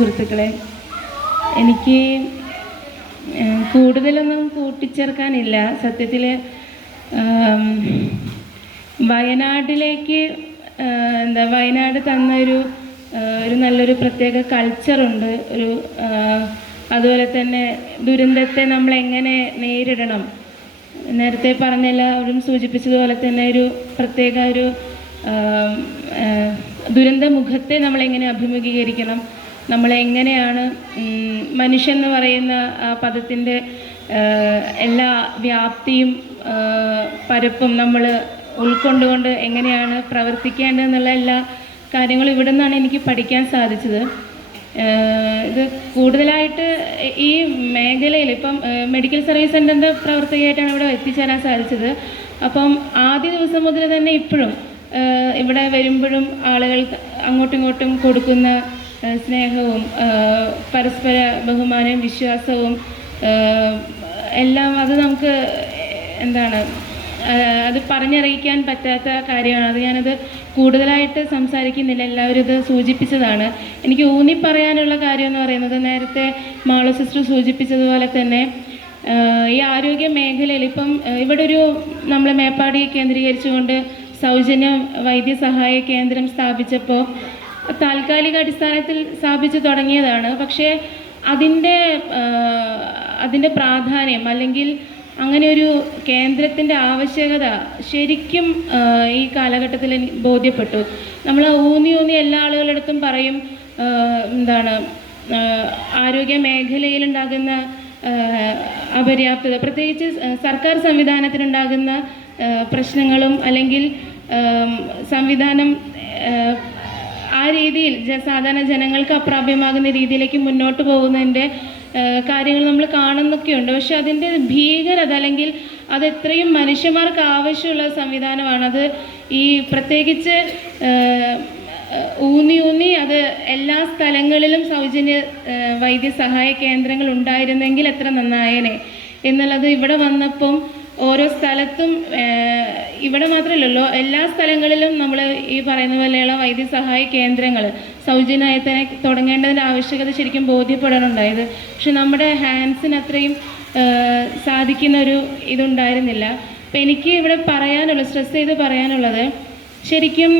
സുഹൃത്തുക്കളെ, എനിക്ക് കൂടുതലൊന്നും കൂട്ടിച്ചേർക്കാനില്ല. സത്യത്തിൽ വയനാട്ടിലേക്ക് വയനാട് തന്നൊരു നല്ലൊരു പ്രത്യേക കൾച്ചറുണ്ട്. അതുപോലെ തന്നെ ദുരന്തത്തെ നമ്മളെങ്ങനെ നേരിടണം, നേരത്തെ പറഞ്ഞ എല്ലാവരും സൂചിപ്പിച്ചതുപോലെ തന്നെ ഒരു പ്രത്യേക ദുരന്തമുഖത്തെ നമ്മളെങ്ങനെ അഭിമുഖീകരിക്കണം, നമ്മളെങ്ങനെയാണ് മനുഷ്യൻ എന്ന് പറയുന്ന ആ പദത്തിൻ്റെ എല്ലാ വ്യാപ്തിയും പരപ്പും നമ്മൾ ഉൾക്കൊണ്ടുകൊണ്ട് എങ്ങനെയാണ് പ്രവർത്തിക്കേണ്ടതെന്നുള്ള എല്ലാ കാര്യങ്ങളും ഇവിടെ നിന്നാണ് എനിക്ക് പഠിക്കാൻ സാധിച്ചത്. ഇത് കൂടുതലായിട്ട് ഈ മേഖലയിൽ ഇപ്പം മെഡിക്കൽ സർവീസ് സെൻ്ററിൻ്റെ പ്രവർത്തകയായിട്ടാണ് ഇവിടെ എത്തിച്ചേരാൻ സാധിച്ചത്. അപ്പം ആദ്യ ദിവസം മുതൽ തന്നെ ഇപ്പോഴും ഇവിടെ വരുമ്പോഴും ആളുകൾ അങ്ങോട്ടും ഇങ്ങോട്ടും കൊടുക്കുന്ന സ്നേഹവും പരസ്പര ബഹുമാനവും വിശ്വാസവും എല്ലാം അത് നമുക്ക് അത് പറഞ്ഞറിയിക്കാൻ പറ്റാത്ത കാര്യമാണ്. ഞാനത് കൂടുതലായിട്ട് സംസാരിക്കുന്നില്ല, എല്ലാവരും ഇത് സൂചിപ്പിച്ചതാണ്. എനിക്ക് ഊന്നി പറയാനുള്ള കാര്യം എന്ന് പറയുന്നത്, നേരത്തെ മാളു സിസ്റ്റർ സൂചിപ്പിച്ചതുപോലെ തന്നെ ഈ ആരോഗ്യ മേഖലയിൽ ഇപ്പം ഇവിടെ നമ്മൾ മേപ്പാടി കേന്ദ്രീകരിച്ചുകൊണ്ട് സൗജന്യ വൈദ്യസഹായ കേന്ദ്രം സ്ഥാപിച്ചപ്പോൾ താൽക്കാലിക അടിസ്ഥാനത്തിൽ സ്ഥാപിച്ചു തുടങ്ങിയതാണ്. പക്ഷേ അതിൻ്റെ പ്രാധാന്യം അല്ലെങ്കിൽ അങ്ങനെ ഒരു കേന്ദ്രത്തിൻ്റെ ആവശ്യകത ശരിക്കും ഈ കാലഘട്ടത്തിൽ ബോധ്യപ്പെട്ടു. നമ്മൾ ഊന്നി എല്ലാ ആളുകളുടെ അടുത്തും പറയും ആരോഗ്യ മേഖലയിലുണ്ടാകുന്ന അപര്യാപ്തത, പ്രത്യേകിച്ച് സർക്കാർ സംവിധാനത്തിനുണ്ടാകുന്ന പ്രശ്നങ്ങളും അല്ലെങ്കിൽ സംവിധാനം ആ രീതിയിൽ സാധാരണ ജനങ്ങൾക്ക് അപ്രാപ്യമാകുന്ന രീതിയിലേക്ക് മുന്നോട്ട് പോകുന്നതിൻ്റെ കാര്യങ്ങൾ നമ്മൾ കാണുന്നൊക്കെയുണ്ട്. പക്ഷെ അതിൻ്റെ ഭീകരത അല്ലെങ്കിൽ അത് എത്രയും മനുഷ്യന്മാർക്ക് ആവശ്യമുള്ള സംവിധാനമാണത്. ഈ പ്രത്യേകിച്ച് ഊന്നി അത് എല്ലാ സ്ഥലങ്ങളിലും സൗജന്യ വൈദ്യസഹായ കേന്ദ്രങ്ങൾ ഉണ്ടായിരുന്നെങ്കിൽ എത്ര നന്നായേനെ എന്നുള്ളത് ഇവിടെ വന്നപ്പം ഓരോ സ്ഥലത്തും, ഇവിടെ മാത്രമല്ലല്ലോ എല്ലാ സ്ഥലങ്ങളിലും നമ്മൾ ഈ പറയുന്ന പോലെയുള്ള വൈദ്യസഹായ കേന്ദ്രങ്ങൾ സൗജന്യമായി തന്നെ തുടങ്ങേണ്ടതിൻ്റെ ആവശ്യകത ശരിക്കും ബോധ്യപ്പെടാനുണ്ടായത്. പക്ഷെ നമ്മുടെ ഹാൻഡ്സിന് അത്രയും സാധിക്കുന്ന ഇതുണ്ടായിരുന്നില്ല. അപ്പം എനിക്ക് ഇവിടെ സ്ട്രെസ് ചെയ്ത് പറയാനുള്ളത്, ശരിക്കും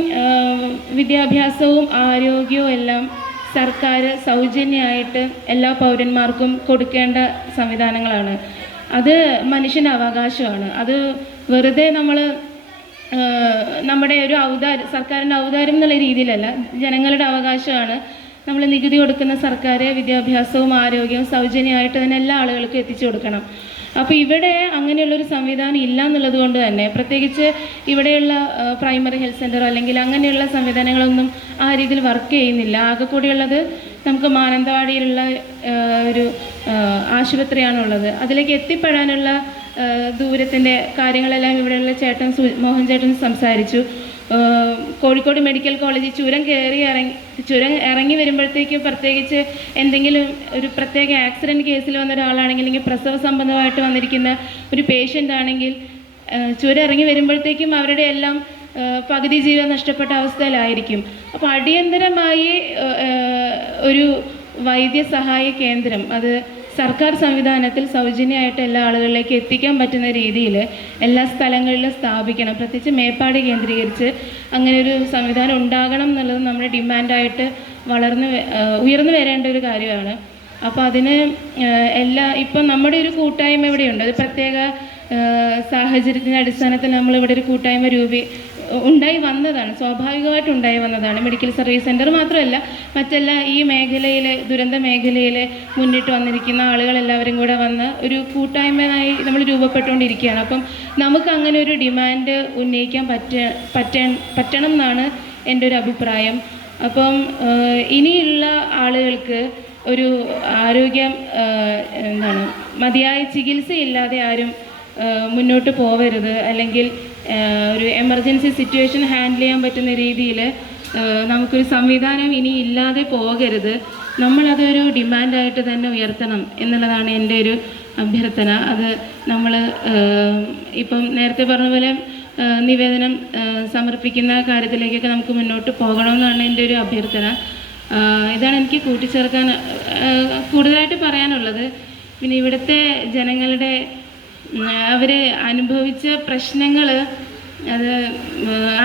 വിദ്യാഭ്യാസവും ആരോഗ്യവും എല്ലാം സർക്കാർ സൗജന്യമായിട്ട് എല്ലാ പൗരന്മാർക്കും കൊടുക്കേണ്ട സംവിധാനങ്ങളാണ്. അത് മനുഷ്യൻ്റെ അവകാശമാണ്. അത് വെറുതെ നമ്മുടെ ഒരു സർക്കാരിൻ്റെ ഔദാര്യം എന്നുള്ള രീതിയിലല്ല, ജനങ്ങളുടെ അവകാശമാണ്. നമ്മൾ നികുതി കൊടുക്കുന്ന സർക്കാർ വിദ്യാഭ്യാസവും ആരോഗ്യവും സൗജന്യമായിട്ട് തന്നെ എല്ലാ ആളുകൾക്കും എത്തിച്ചു കൊടുക്കണം. അപ്പോൾ ഇവിടെ അങ്ങനെയുള്ളൊരു സംവിധാനം ഇല്ല എന്നുള്ളത് കൊണ്ട് തന്നെ, പ്രത്യേകിച്ച് ഇവിടെയുള്ള പ്രൈമറി ഹെൽത്ത് സെൻ്ററോ അല്ലെങ്കിൽ അങ്ങനെയുള്ള സംവിധാനങ്ങളൊന്നും ആ രീതിയിൽ വർക്ക് ചെയ്യുന്നില്ല. ആകെ കൂടിയുള്ളത് നമുക്ക് മാനന്തവാടിയിലുള്ള ഒരു ആശുപത്രിയാണുള്ളത്. അതിലേക്ക് എത്തിപ്പെടാനുള്ള ദൂരത്തിൻ്റെ കാര്യങ്ങളെല്ലാം ഇവിടെയുള്ള മോഹൻ ചേട്ടൻ സംസാരിച്ചു. കോഴിക്കോട് മെഡിക്കൽ കോളേജിൽ ചുരം ഇറങ്ങി വരുമ്പോഴത്തേക്കും, പ്രത്യേകിച്ച് എന്തെങ്കിലും ഒരു പ്രത്യേക ആക്സിഡൻറ്റ് കേസിൽ വന്ന ഒരാളാണെങ്കിൽ, അല്ലെങ്കിൽ പ്രസവ സംബന്ധമായിട്ട് വന്നിരിക്കുന്ന ഒരു പേഷ്യൻ്റ് ആണെങ്കിൽ, ചുരം ഇറങ്ങി വരുമ്പോഴത്തേക്കും അവരുടെ എല്ലാം പകുതി ജീവൻ നഷ്ടപ്പെട്ട അവസ്ഥയിലായിരിക്കും. അപ്പോൾ അടിയന്തരമായി ഒരു വൈദ്യസഹായ കേന്ദ്രം അത് സർക്കാർ സംവിധാനത്തിൽ സൗജന്യമായിട്ട് എല്ലാ ആളുകളിലേക്ക് എത്തിക്കാൻ പറ്റുന്ന രീതിയിൽ എല്ലാ സ്ഥലങ്ങളിലും സ്ഥാപിക്കണം. പ്രത്യേകിച്ച് മേപ്പാടി കേന്ദ്രീകരിച്ച് അങ്ങനെ ഒരു സംവിധാനം ഉണ്ടാകണം എന്നുള്ളത് നമ്മുടെ ഡിമാൻഡായിട്ട് ഉയർന്നു വരേണ്ട ഒരു കാര്യമാണ്. അപ്പോൾ അതിന് ഇപ്പം നമ്മുടെ ഒരു കൂട്ടായ്മ ഇവിടെയുണ്ട്. അത് പ്രത്യേക സാഹചര്യത്തിൻ്റെ അടിസ്ഥാനത്തിൽ നമ്മളിവിടെ ഒരു കൂട്ടായ്മ ഉണ്ടായി വന്നതാണ്, സ്വാഭാവികമായിട്ട് ഉണ്ടായി വന്നതാണ്. മെഡിക്കൽ സർവീസ് സെൻ്റർ മാത്രമല്ല, മറ്റെല്ലാ ഈ മേഖലയിൽ ദുരന്ത മേഖലയിൽ മുന്നിട്ട് വന്നിരിക്കുന്ന ആളുകളെല്ലാവരും കൂടെ വന്ന് ഒരു കൂട്ടായ്മയായി നമ്മൾ രൂപപ്പെട്ടുകൊണ്ടിരിക്കുകയാണ്. അപ്പം നമുക്ക് അങ്ങനെ ഒരു ഡിമാൻഡ് ഉന്നയിക്കാൻ പറ്റണം എന്നാണ് എൻ്റെ ഒരു അഭിപ്രായം. അപ്പം ഇനിയുള്ള ആളുകൾക്ക് ഒരു ആരോഗ്യം മതിയായ ചികിത്സയില്ലാതെ ആരും മുന്നോട്ട് പോവരുത്. അല്ലെങ്കിൽ ഒരു എമർജൻസി സിറ്റുവേഷൻ ഹാൻഡിൽ ചെയ്യാൻ പറ്റുന്ന രീതിയിൽ നമുക്കൊരു സംവിധാനം ഇനി ഇല്ലാതെ പോകരുത്. നമ്മളതൊരു ഡിമാൻഡായിട്ട് തന്നെ ഉയർത്തണം എന്നുള്ളതാണ് എൻ്റെ ഒരു അഭ്യർത്ഥന. അത് നമ്മൾ ഇപ്പം നേരത്തെ പറഞ്ഞ പോലെ നിവേദനം സമർപ്പിക്കുന്ന കാര്യത്തിലേക്കൊക്കെ നമുക്ക് മുന്നോട്ട് പോകണമെന്നാണ് എൻ്റെ ഒരു അഭ്യർത്ഥന. ഇതാണ് എനിക്ക് കൂട്ടിച്ചേർക്കാൻ കൂടുതലായിട്ട് പറയാനുള്ളത്. പിന്നെ ഇവിടുത്തെ ജനങ്ങളുടെ അവർ അനുഭവിച്ച പ്രശ്നങ്ങൾ, അത്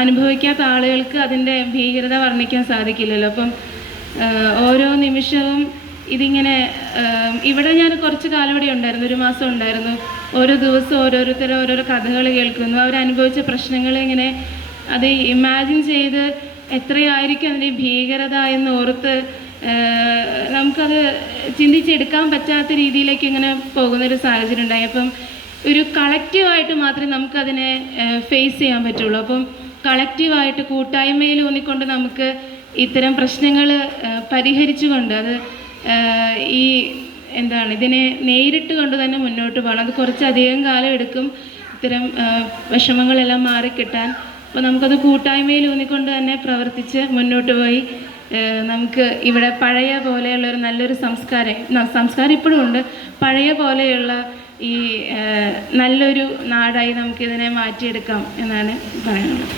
അനുഭവിക്കാത്ത ആളുകൾക്ക് അതിൻ്റെ ഭീകരത വർണ്ണിക്കാൻ സാധിക്കില്ലല്ലോ. അപ്പം ഓരോ നിമിഷവും ഇതിങ്ങനെ ഇവിടെ ഞാൻ കുറച്ച് കാലം ഇവിടെ ഉണ്ടായിരുന്നു, 1 മാസം ഉണ്ടായിരുന്നു. ഓരോ ദിവസവും ഓരോരോ കഥകൾ കേൾക്കുന്നു, അവരനുഭവിച്ച പ്രശ്നങ്ങൾ ഇങ്ങനെ അത് ഇമാജിൻ ചെയ്ത് എത്രയായിരിക്കും അതിൻ്റെ ഭീകരത എന്ന് ഓർത്ത് നമുക്കത് ചിന്തിച്ചെടുക്കാൻ പറ്റാത്ത രീതിയിലേക്ക് ഇങ്ങനെ പോകുന്നൊരു സാഹചര്യം ഉണ്ടായി. അപ്പം ഒരു കളക്റ്റീവായിട്ട് മാത്രമേ നമുക്കതിനെ ഫേസ് ചെയ്യാൻ പറ്റുള്ളൂ. അപ്പം കളക്റ്റീവായിട്ട് കൂട്ടായ്മയിൽ ഊന്നിക്കൊണ്ട് നമുക്ക് ഇത്തരം പ്രശ്നങ്ങൾ പരിഹരിച്ചുകൊണ്ട് അത് ഈ ഇതിനെ നേരിട്ട് കൊണ്ട് തന്നെ മുന്നോട്ട് പോകണം. അത് കുറച്ചധികം കാലം എടുക്കും ഇത്തരം വിഷമങ്ങളെല്ലാം മാറിക്കിട്ടാൻ. അപ്പോൾ നമുക്കത് കൂട്ടായ്മയിൽ ഊന്നിക്കൊണ്ട് തന്നെ പ്രവർത്തിച്ച് മുന്നോട്ട് പോയി നമുക്ക് ഇവിടെ പഴയ പോലെയുള്ളൊരു നല്ലൊരു സംസ്കാരം ഇപ്പോഴും ഉണ്ട്. പഴയ പോലെയുള്ള ഈ നല്ലൊരു നാടായി നമുക്കിതിനെ മാറ്റിയെടുക്കാം എന്നാണ് പറയാനുള്ളത്.